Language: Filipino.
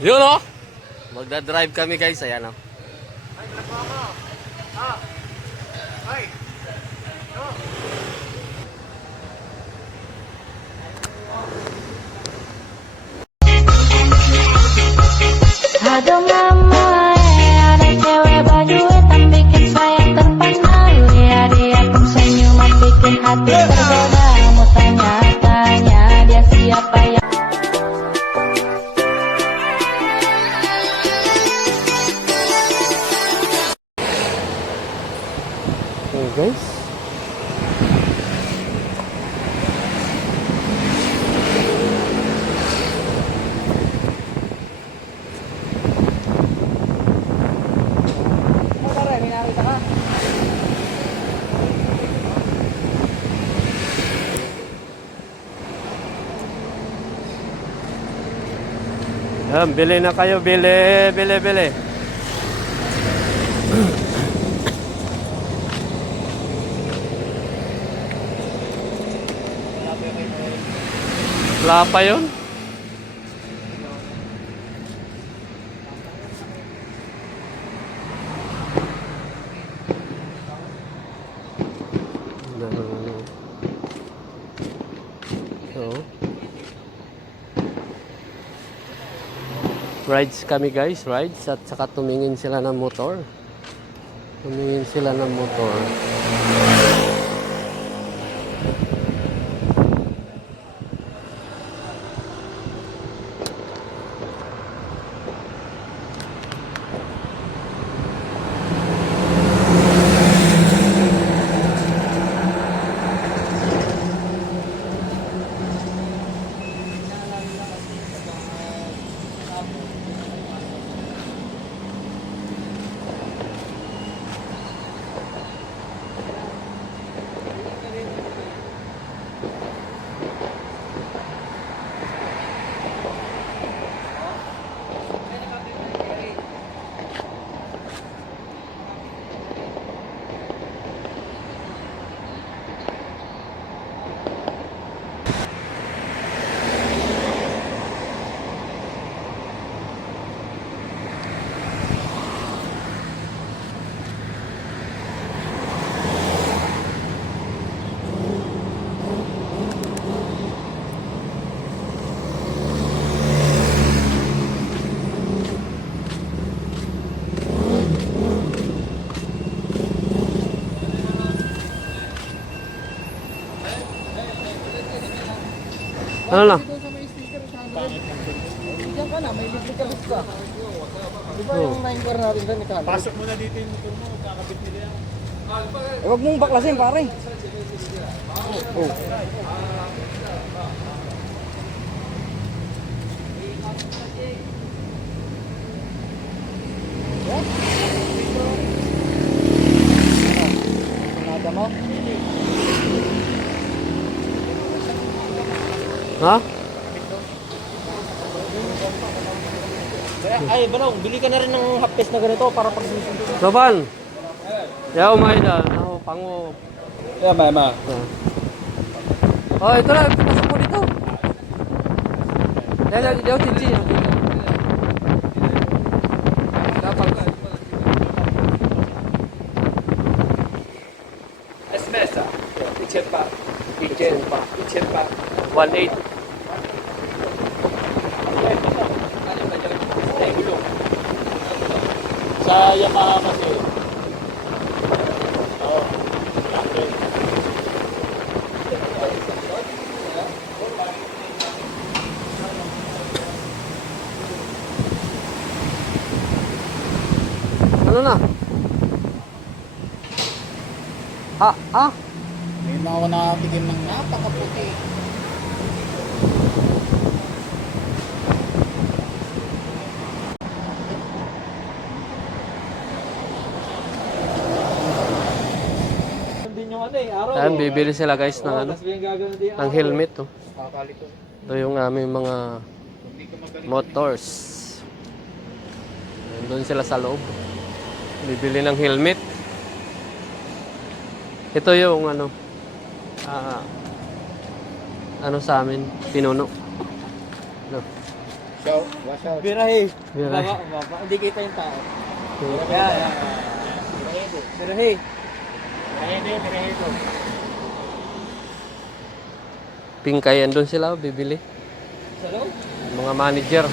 Yun o. Magdadrive kami guys. Ayan o. Aduh mama, ada cewek baju hitam bikin saya terpana. Lihat dia tersenyum bikin hati tergoda. Mau tanya-tanya dia siapa yang Hey guys. Bili na kayo, bili. Wala pa yun? So, rides kami guys, rides at saka tumingin sila ng motor. Ano lang? Diyan ka na, may libre ka basta. Di ba yung 9 car natin dyan, ikaw? Pasok mo na dito yung motor mo, kakabit nila yan. Huwag mong baklasin, pare. Oh. Nada mo? Ha? Ay, Balong, bili ka na rin ng half piece na ganito para pag susunod. Laban. Ya umaida. Ako pango. Yeah, ma. Oh, ito na, pasok mo dito. Yan, chinchin. Dapat. Esmesa, 1.8. Sa Yamaha kasi. Oh. Ano na? Ngayon na ako nakatikim ng napakaputi. Ayan, bibili sila guys ng ano, ng helmet to. Ito yung aming mga motors. Doon sila sa loob. Bibili ng helmet. Ito yung ano, ano sa amin, pinuno. No. So, Wash out. Birahe. Birahe. Baba. Hindi kita yung tao. So, Yan. Birahe. pingkayan doon sila, bibili. Sa loob? Mga manager.